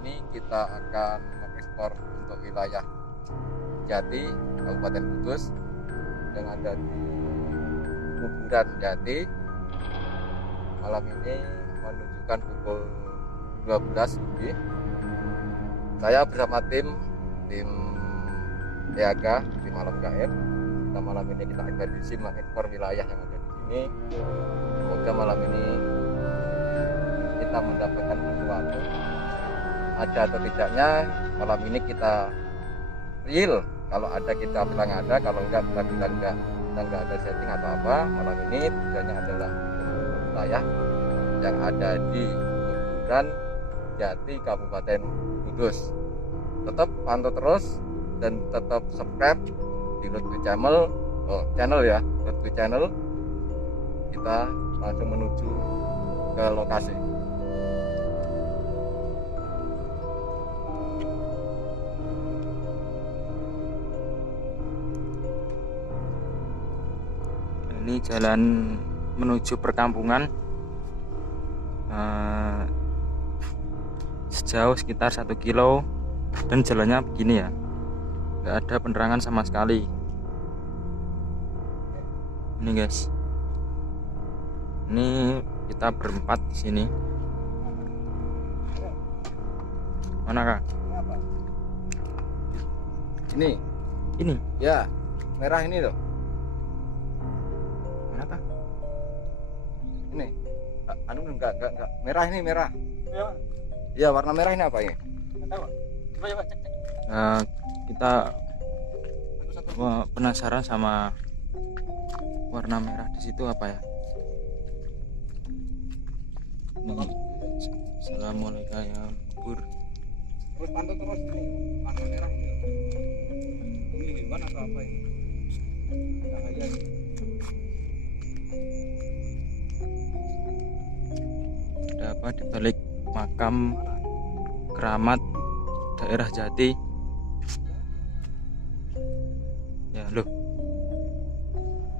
ini kita akan mengekspor untuk wilayah Jati, Kabupaten Kudus, yang ada di kuburan Jati. Malam ini menunjukkan pukul 12 lebih. Saya bersama tim Niaga di Malam Gaib. Kita malam ini kita ekspedisi mengekspor wilayah yang ada di sini. Semoga malam ini kita mendapatkan sesuatu. Ada atau tidaknya, malam ini kita real. Kalau ada kita bilang ada, kalau enggak kita bilang enggak. Kita enggak ada setting atau apa. Malam ini tujuannya adalah wilayah yang ada di kuburan Jati, Kabupaten Kudus. Tetap pantau terus dan tetap subscribe di Lutfi channel ya, Lutfi channel. Kita langsung menuju ke lokasi. Ini jalan menuju perkampungan, sejauh sekitar 1 kilo, dan jalannya begini ya, nggak ada penerangan sama sekali. Ini guys, ini kita berempat di sini. Mana kak? Ini ya, merah ini loh. Mana kak? Ini anu enggak merah, ini merah ya, warna merah ini apa ya? Kita penasaran sama warna merah di situ apa ya? Ini Assalamualaikum ya Bur. Terus pantau terus ini warna merah ini gimana atau apa ini? Cahaya ini. Ada apa di balik makam keramat daerah Jati? Ya loh,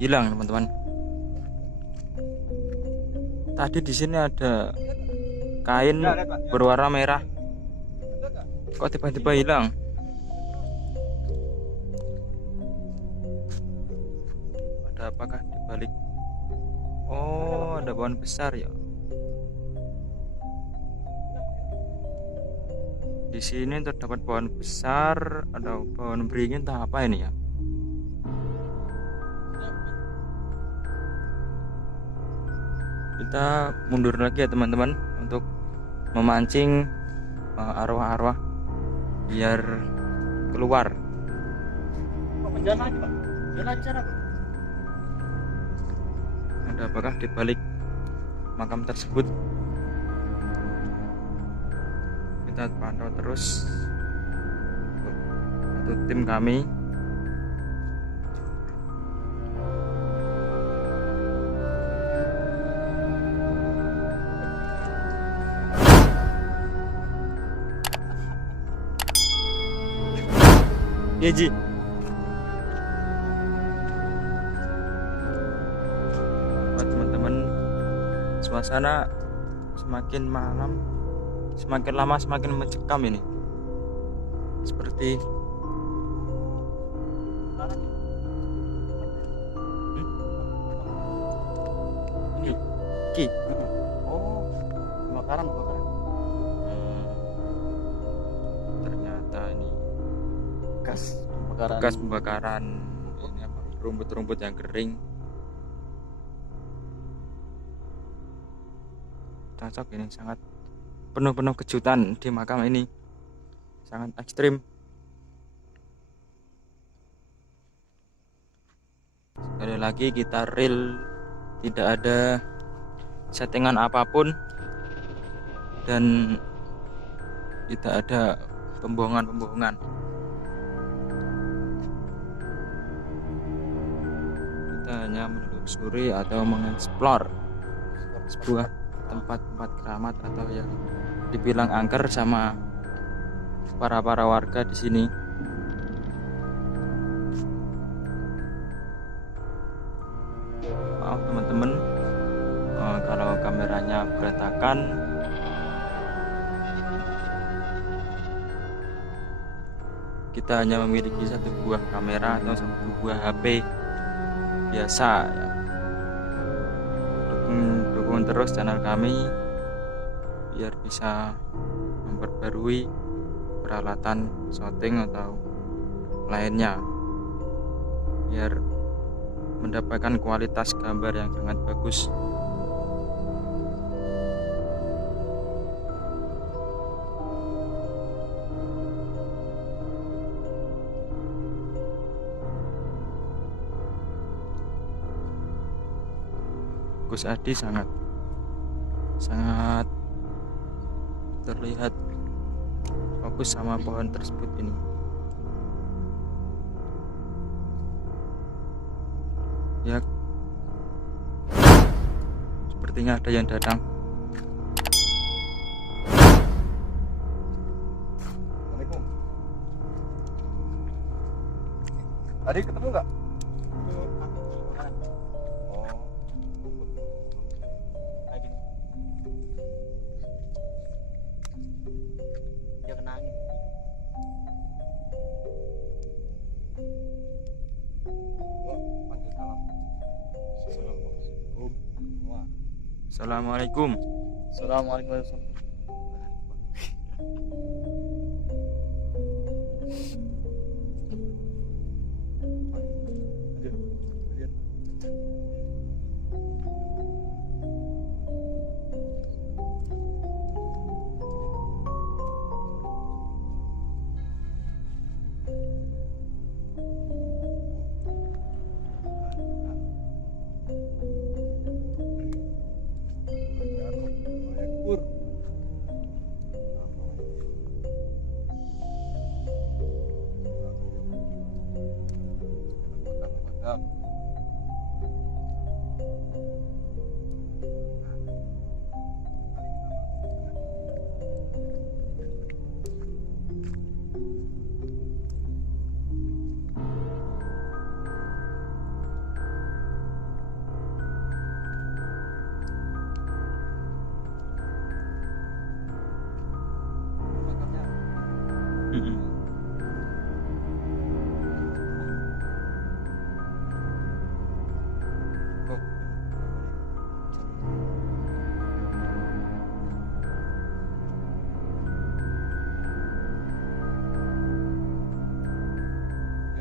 hilang teman-teman. Tadi di sini ada kain berwarna merah, kok tiba-tiba hilang? Ada apakah di balik? Oh, ada pohon besar ya. Di sini terdapat pohon besar, ada pohon beringin, entah apa ini ya. Kita mundur lagi ya teman-teman, untuk memancing arwah-arwah biar keluar. Ada apakah di balik makam tersebut? Kita pantau terus. Satu tim kami. Yeji. Buat teman-teman, suasana semakin malam, semakin lama semakin mencekam ini. Seperti ini Ki. Oh, kebakaran. Ternyata ini Bekas pembakaran ini apa, rumput-rumput yang kering. Cocok ini, sangat penuh kejutan di makam ini, sangat ekstrim. Sekali lagi kita real, tidak ada settingan apapun dan tidak ada pembohongan. Kita hanya menelusuri atau mengeksplor sebuah tempat-tempat keramat atau yang dibilang angker sama para warga di sini. Maaf teman-teman, kalau kameranya berantakan, kita hanya memiliki satu buah kamera atau satu buah HP biasa ya. Dukung terus channel kami biar bisa memperbarui peralatan syuting atau lainnya, biar mendapatkan kualitas gambar yang sangat bagus. Gus Adi sangat terlihat fokus sama pohon tersebut ini. Ya, sepertinya ada yang datang. Assalamualaikum. Tadi ketemu nggak? Oh, Dia kena angin. panggil salam. Assalamualaikum. Wah, Assalamualaikum. Assalamualaikum. Mm-mm.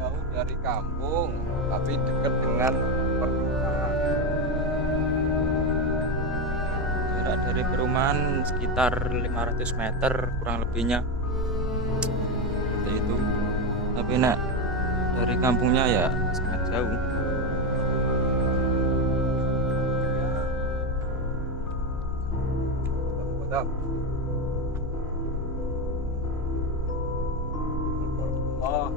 jauh dari kampung, tapi dekat dengan perkotaan. Jarak dari perumahan sekitar 500 meter kurang lebihnya, seperti itu. Tapi nak dari kampungnya ya sangat jauh. Padam. Allah.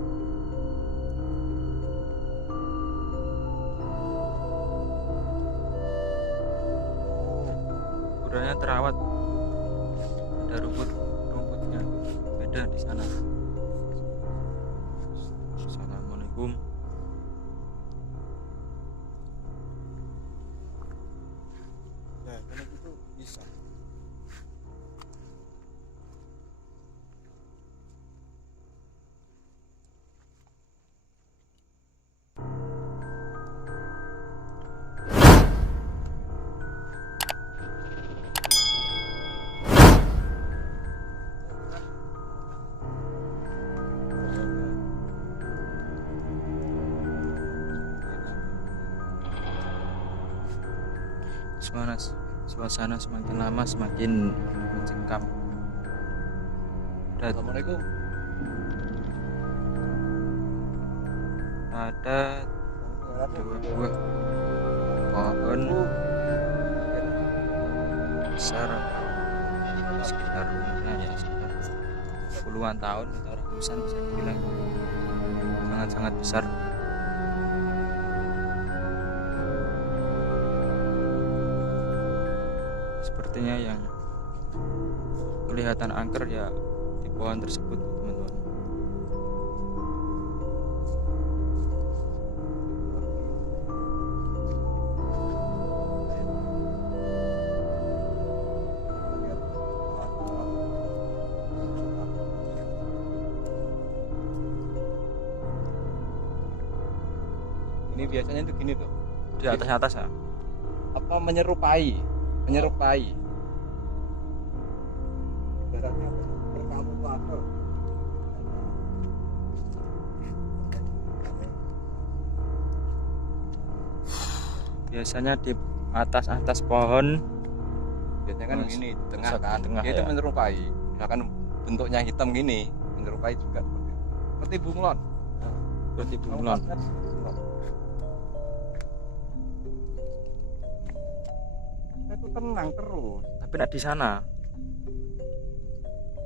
Kuburannya terawat, ada rumputnya beda di sana. Assalamualaikum. Ya, kalau gitu bisa. Suasana semakin lama semakin mencekam. Assalamualaikum. Ada dua buah pohon besar di sekitar rumahnya, ya sekitar puluhan tahun atau ratusan bisa dibilang, sangat-sangat besar. Sepertinya yang kelihatan angker ya di pohon tersebut, teman-teman. Ini biasanya itu gini tuh, di atas ya. apa menyerupai ibaratnya apa sih? Berkamuflase. Biasanya di atas pohon. Biasanya kan Mas, gini di tengah bisa di kan, tengah, dia itu ya. menyerupai, misalkan bentuknya hitam gini, menyerupai juga seperti bunglon. Seperti Kamu bunglon. lihat bunglon. Itu tenang terus. Tapi tidak di sana.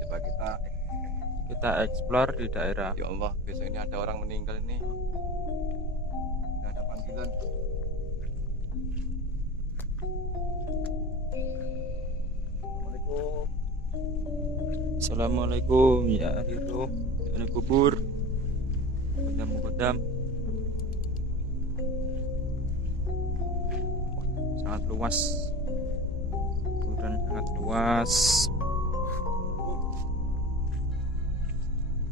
Coba Kita explore di daerah. ya Allah, besok ini ada orang meninggal ini. Tidak ada panggilan. Assalamualaikum. Assalamualaikum ya ahli roh, ya ahli kubur, kodam. Sangat luas, kuburan sangat luas.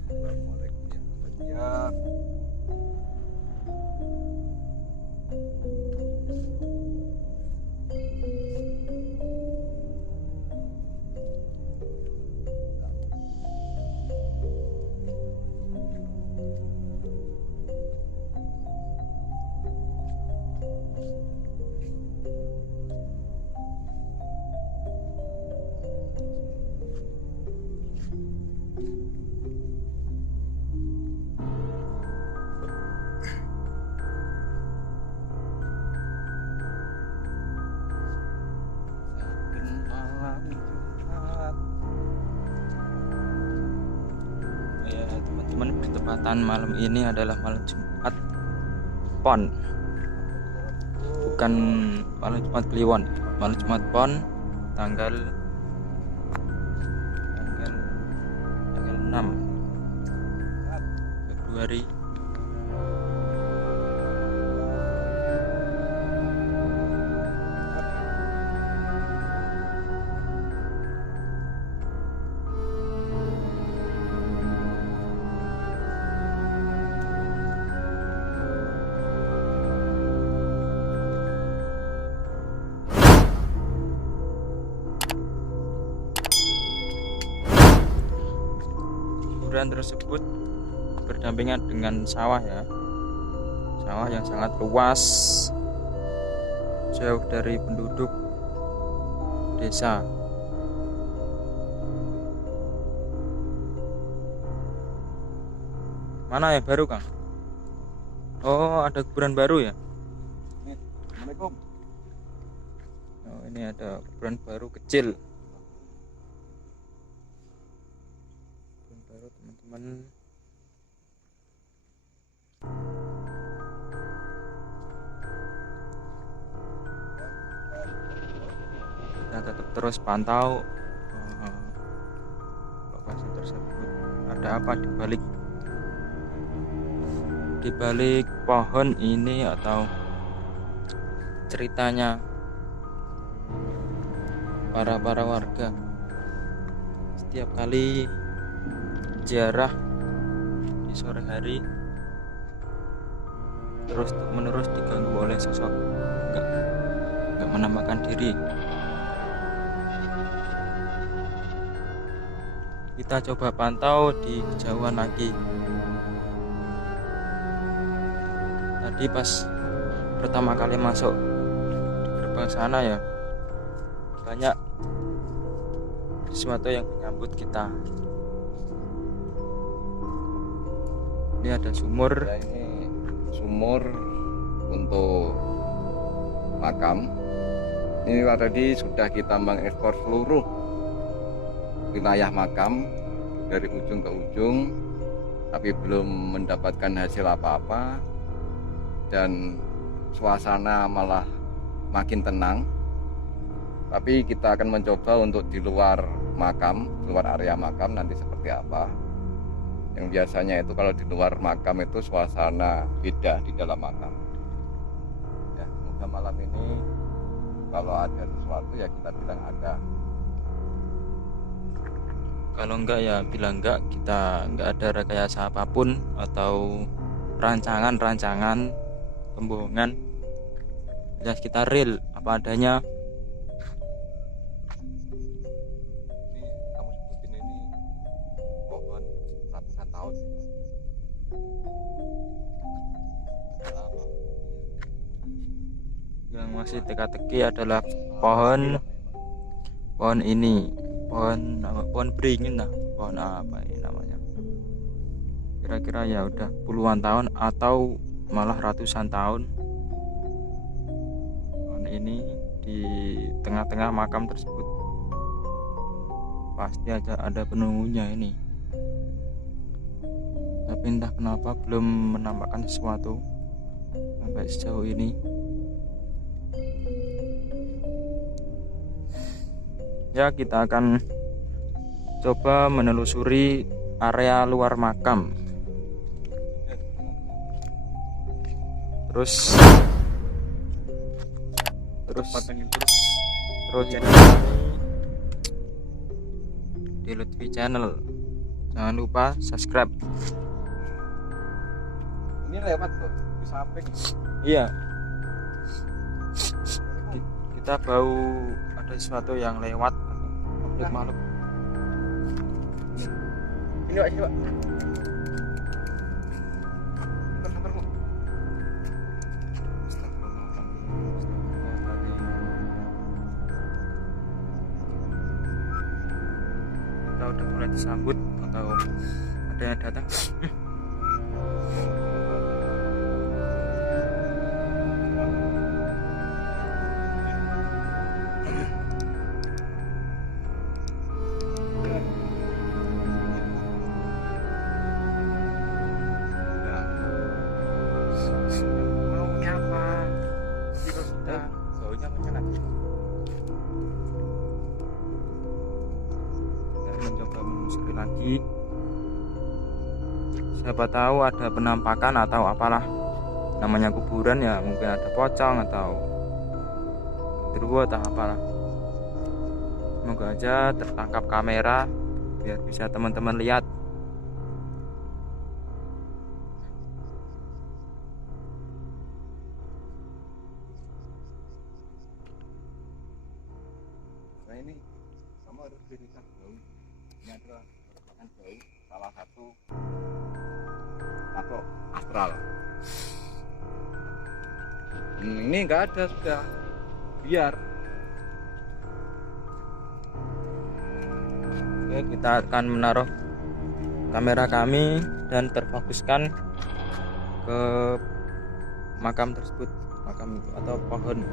Assalamualaikum ya Allah. Ya teman-teman, bertepatan malam ini adalah malam Jumat Pon, bukan malam Jumat Kliwon, malam Jumat Pon tanggal 6 Februari. Kuburan tersebut berdampingan dengan sawah ya, sawah yang sangat luas, jauh dari penduduk desa. Mana yang baru Kang? Oh, ada kuburan baru ya. Assalamualaikum. Oh, ini ada kuburan baru kecil. Kuburan baru teman-teman. Kita tetap terus pantau lokasi tersebut. Ada apa di balik pohon ini, atau ceritanya para warga setiap kali ziarah di sore hari terus menerus diganggu oleh sosok nggak menampakkan diri. Kita coba pantau di kejauhan lagi. Tadi pas pertama kali masuk di gerbang sana ya, banyak sesuatu yang menyambut kita. Ini ada sumur. Ya, ini sumur untuk makam. Ini tadi sudah kita mengekspor seluruh wilayah makam dari ujung ke ujung, tapi belum mendapatkan hasil apa-apa, dan suasana malah makin tenang. Tapi kita akan mencoba untuk di luar makam, luar area makam nanti seperti apa. Yang biasanya itu kalau di luar makam itu suasana beda di dalam makam. Ya, semoga malam ini kalau ada sesuatu ya kita bilang ada. Kalau enggak ya bilang enggak, kita enggak ada rekayasa apapun atau rancangan pembohongan. Jelas kita real apa adanya. Ini kamu sebutin ini pohon ratusan tahun. Lama. Yang masih teka-teki adalah pohon ini, pohon beringin lah, pohon apa ini namanya, kira-kira ya udah puluhan tahun atau malah ratusan tahun. Pohon ini di tengah-tengah makam tersebut pasti ada penunggunya ini, tapi entah kenapa belum menampakkan sesuatu sampai sejauh ini. Ya, kita akan coba menelusuri area luar makam. Terus Patengin ini di Lutfi Channel. Jangan lupa subscribe. Ini lewat tuh di samping. Iya. Kita bau ada sesuatu yang lewat, makhluk. Ini Pak, sini Pak. Kantormu. Kita udah mulai disambut atau ada yang datang. Maunya apa? Kita baunya menyengat. Kita mencoba menelusuri lagi. Siapa tahu ada penampakan atau apalah, namanya kuburan ya, mungkin ada pocong atau genderuwo atau apalah. Semoga aja tertangkap kamera biar bisa teman-teman lihat. Nah ini kamu harus dirikan jauh. Ini adalah merupakan jauh salah satu makhluk astral. Ini nggak ada sudah, biar. Oke, kita akan menaruh kamera kami dan terfokuskan ke makam tersebut, makam itu atau pohon.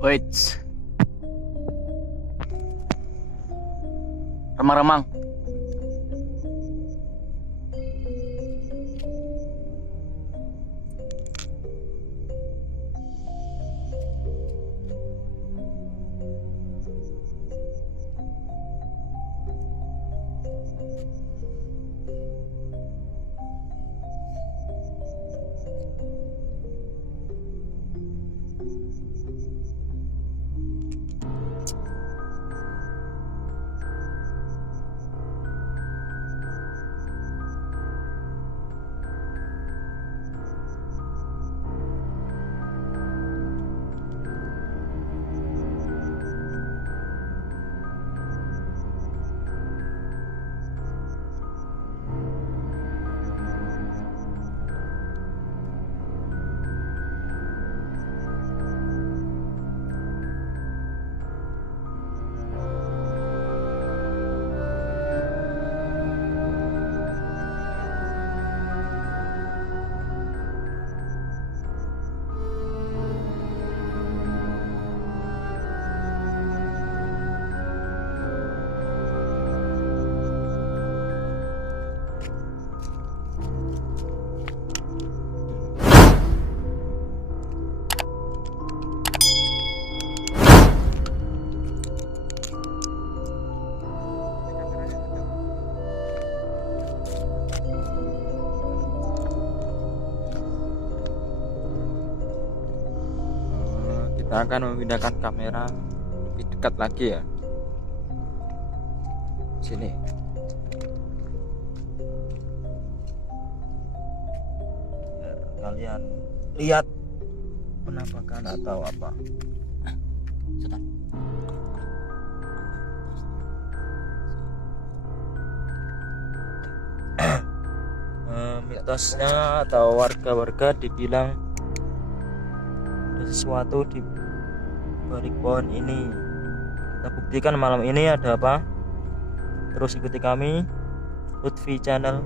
Wait. Remang-remang. Kita akan memindahkan kamera lebih dekat lagi ya. Sini. Kalian lihat penampakan atau apa? Mitosnya atau warga-warga dibilang ada sesuatu di balik pohon ini. Kita buktikan malam ini ada apa. Terus ikuti kami, Lutfi Channel.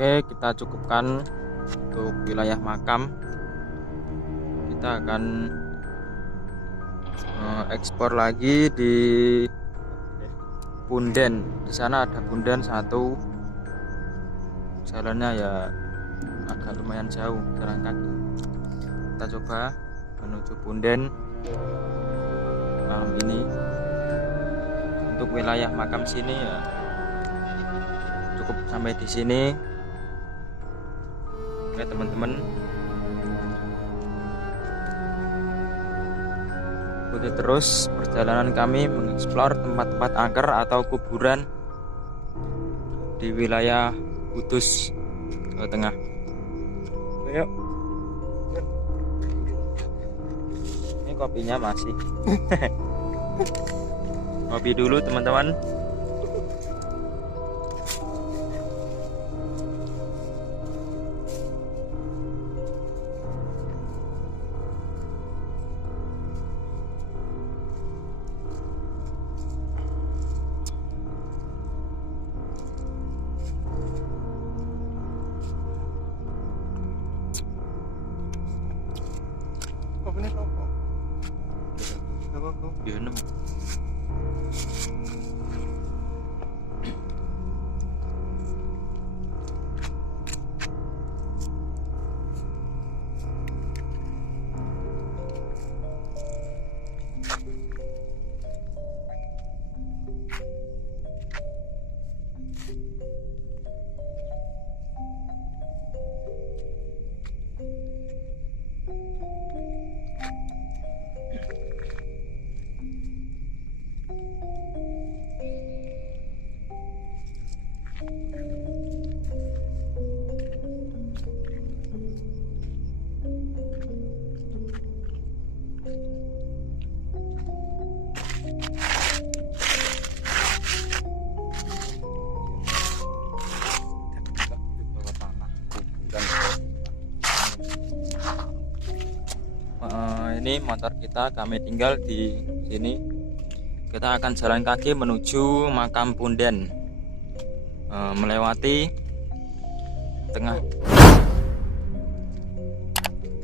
Oke, kita cukupkan untuk wilayah makam. Kita akan ekspor lagi di punden. Di sana ada punden satu. Jalannya ya agak lumayan jauh, jalan kaki. Kita coba menuju punden malam ini. Untuk wilayah makam sini ya cukup sampai di sini. Oke teman-teman, ikuti terus perjalanan kami mengeksplor tempat-tempat angker atau kuburan di wilayah Kudus, Jawa Tengah. Ayo. Ini kopinya masih. Kopi dulu teman-teman. Kopinya apa? Apa kok? Iya, nemu. Ini motor kita kami tinggal di sini. Kita akan jalan kaki menuju makam punden, melewati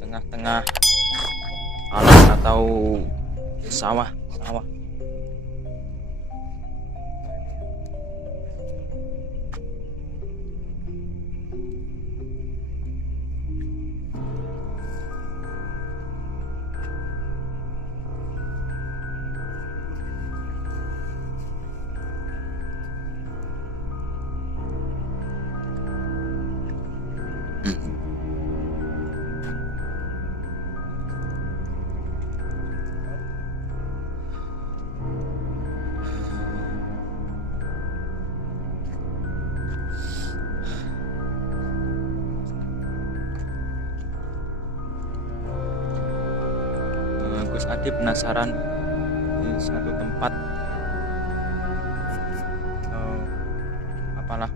tengah-tengah alam atau sawah. Gus Adi penasaran di satu tempat atau apalah.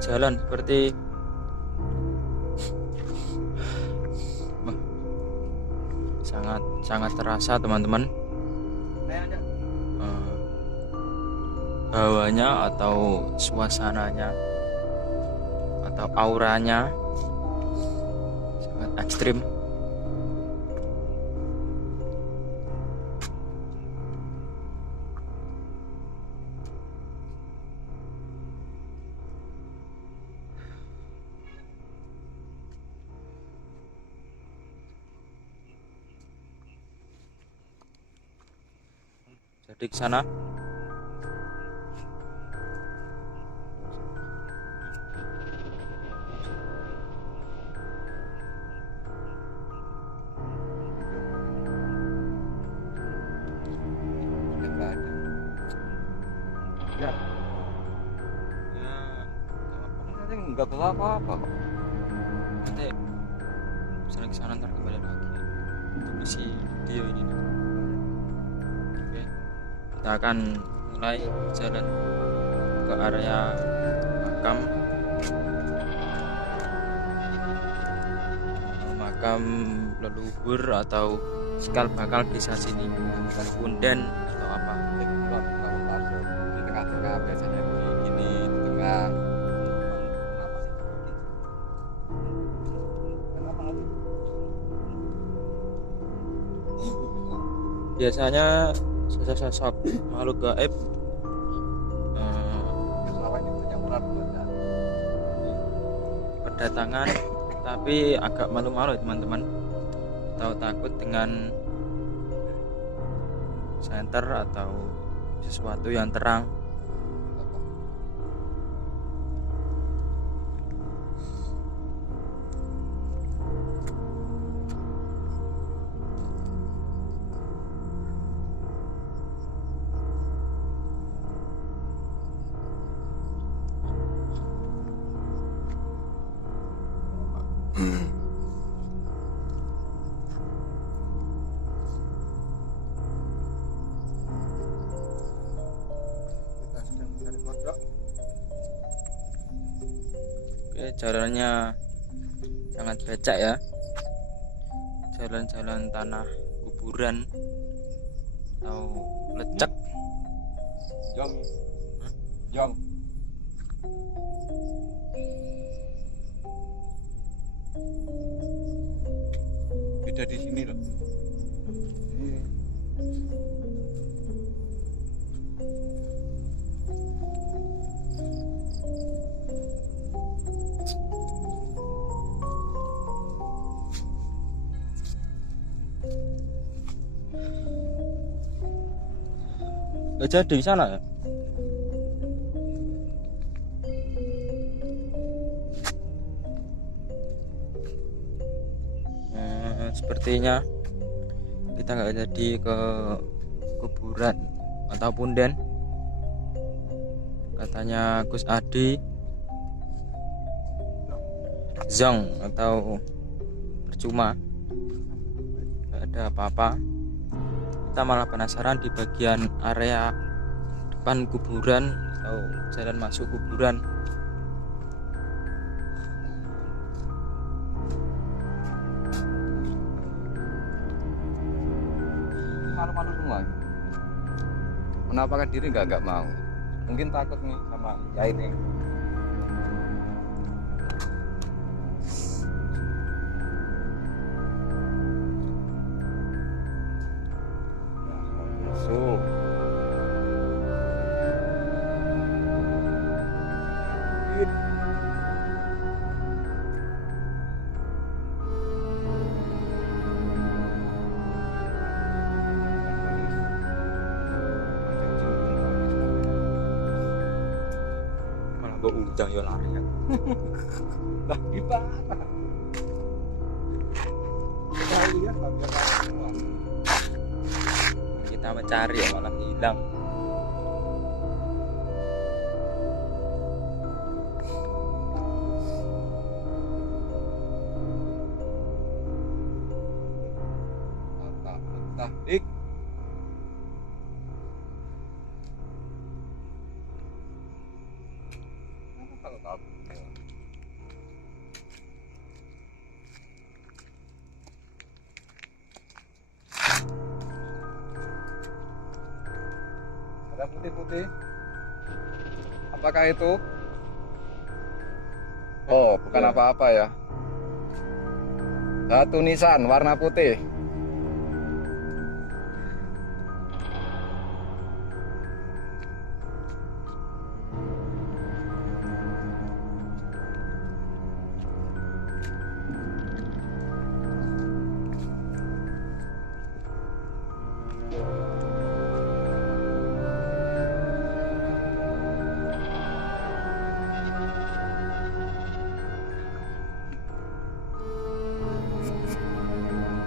Jalan seperti sangat terasa teman-teman, hawanya atau suasananya atau auranya sangat ekstrim. Jadi ke sana Udah nggak ada. Ya. Nanti nggak bawa apa-apa kok. nanti bisa ke sana ntar kembali lagi untuk isi video ini. Oke, kita akan mulai jalan ke area makam leluhur atau cikal bakal desa sini, bukan punden atau apa. Kalau masuk di tengah-tengah biasanya begini di tengah. Biasanya sosok-sosok makhluk gaib berdatangan, tapi agak malu-malu teman-teman, atau takut dengan senter atau sesuatu yang terang. Kita sedang mencari pondok. Oke, jalannya sangat becek ya, jalan-jalan tanah kuburan atau lecek. Jong. Jong. Beda di sini loh. Ini Nggak jadi di sana ya. Sepertinya kita nggak jadi ke kuburan atau punden, katanya Gus Adi. Zong atau percuma, nggak ada apa-apa. Kita malah penasaran di bagian area depan kuburan atau jalan masuk kuburan. Malu-malu semua. Menampakkan diri nggak mau. Mungkin takut nih sama ya ini. Masuk. Malah mbok undang yo lari kan. Lah gimana? Kita lihat bagaimana semua. Kita mencari ya malah hilang. kalau tahu. Ada putih-putih. Apakah itu? Oh, bukan Ya. apa-apa ya. Satu nisan warna putih.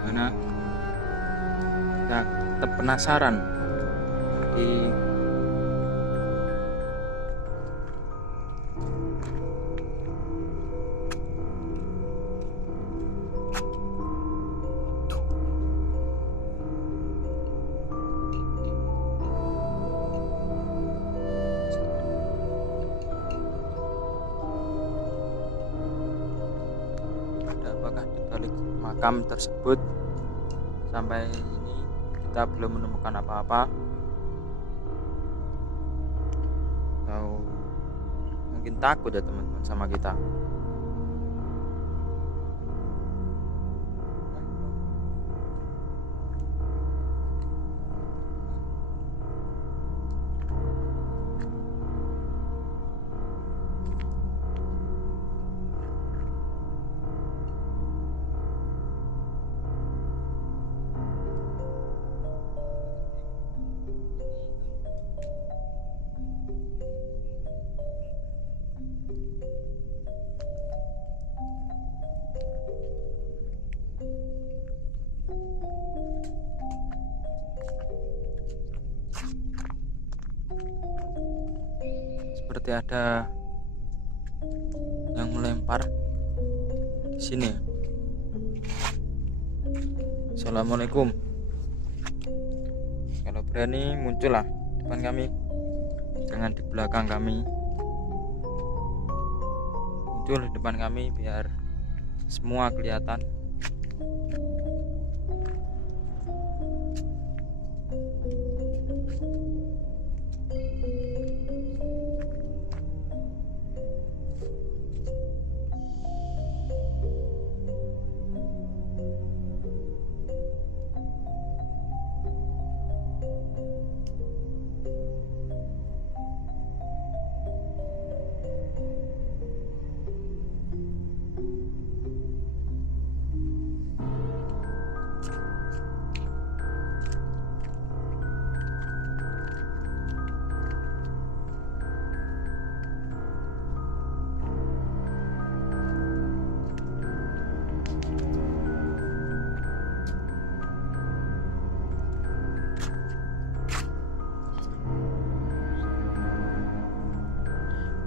Karena kita tetap penasaran di ada apakah di balik makam tersebut. Sampai ini kita belum menemukan apa-apa, atau mungkin takut ya teman-teman sama kita. Seperti ada yang melempar di sini. Assalamualaikum. Kalau berani muncullah depan kami, jangan di belakang kami. Muncul di depan kami biar semua kelihatan.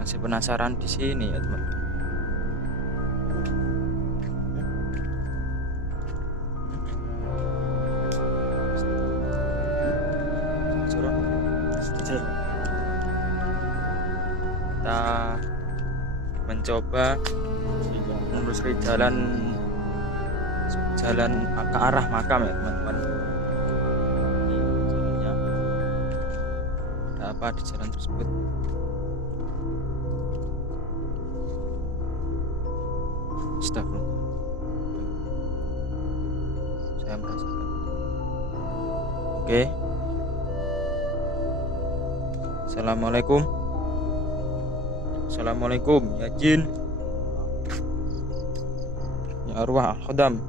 Masih penasaran di sini ya teman. Kita mencoba menelusuri jalan ke arah makam ya teman-teman. Ini jalannya. Ada apa di jalan tersebut? Astagfirullah. Saya merasakan. Oke. Assalamualaikum. Assalamualaikum ya jin. Ya arwah al-khodam.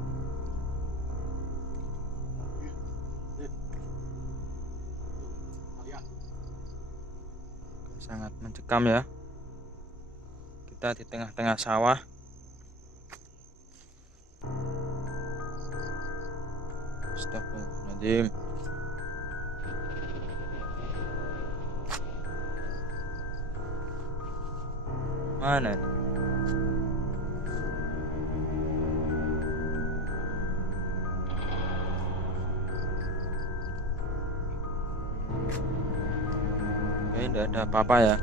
Sangat mencekam ya. Kita di tengah-tengah sawah. Astagfirullahaladzim. Mana nih? Kayaknya tidak ada apa-apa ya.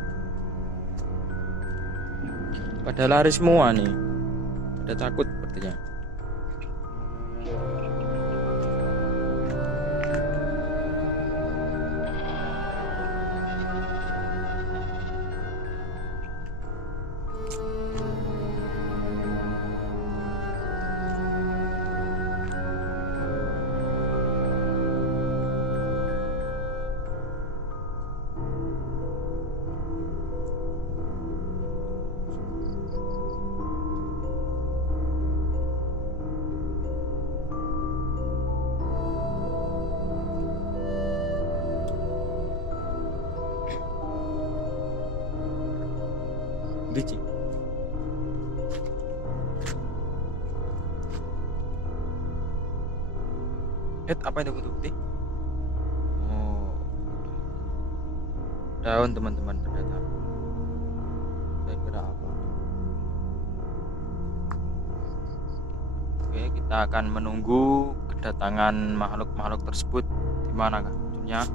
pada lari semua nih, pada takut sepertinya. Biji. Apa itu putih-putih? Oh, daun teman-teman ternyata. Saya kira apa? Oke, kita akan menunggu kedatangan makhluk-makhluk tersebut. Di mana kah munculnya?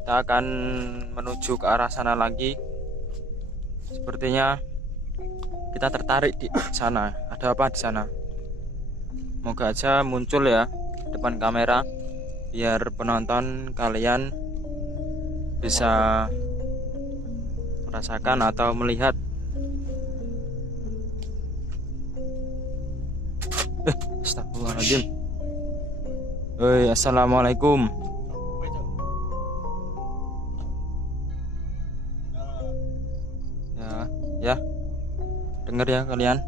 Kita akan menuju ke arah sana lagi. Sepertinya kita tertarik di sana. Ada apa di sana? Moga aja muncul ya depan kamera, biar penonton kalian bisa merasakan atau melihat. Astagfirullahaladzim. Assalamualaikum. Ya, dengar ya kalian,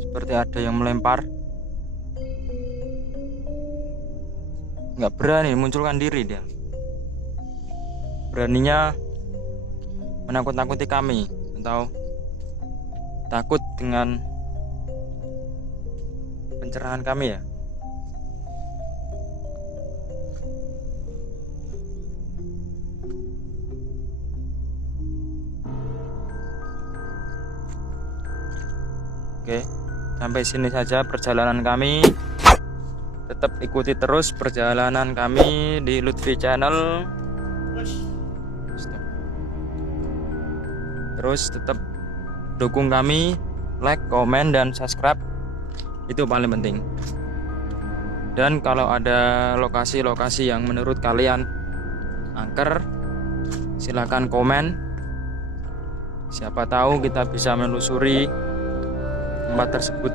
seperti ada yang melempar. Nggak berani munculkan diri dia, beraninya menakut-nakuti kami atau takut dengan pencerahan kami ya. Oke, sampai sini saja perjalanan kami. Tetap ikuti terus perjalanan kami di Lutfi Channel. Terus tetap dukung kami, like, komen, dan subscribe. Itu paling penting. Dan kalau ada lokasi-lokasi yang menurut kalian angker, silakan komen. Siapa tahu kita bisa menelusuri tempat tersebut.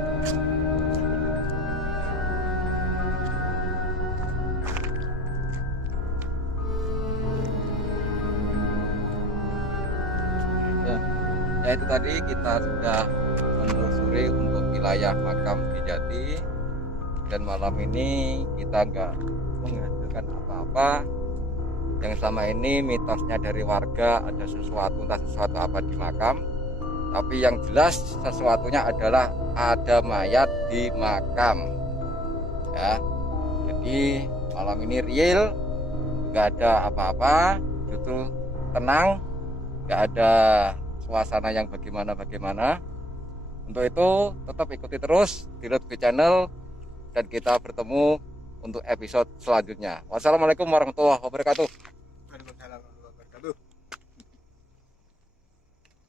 Ya itu tadi kita sudah menelusuri untuk wilayah makam Kijati, dan malam ini kita nggak menghasilkan apa-apa. Yang selama ini mitosnya dari warga ada sesuatu, entah sesuatu apa di makam, tapi yang jelas sesuatunya adalah ada mayat di makam ya. Jadi malam ini real, nggak ada apa-apa, justru tenang, nggak ada suasana yang bagaimana. Untuk itu tetap ikuti terus di Lutfi Channel, dan kita bertemu untuk episode selanjutnya. Wassalamualaikum warahmatullahi wabarakatuh.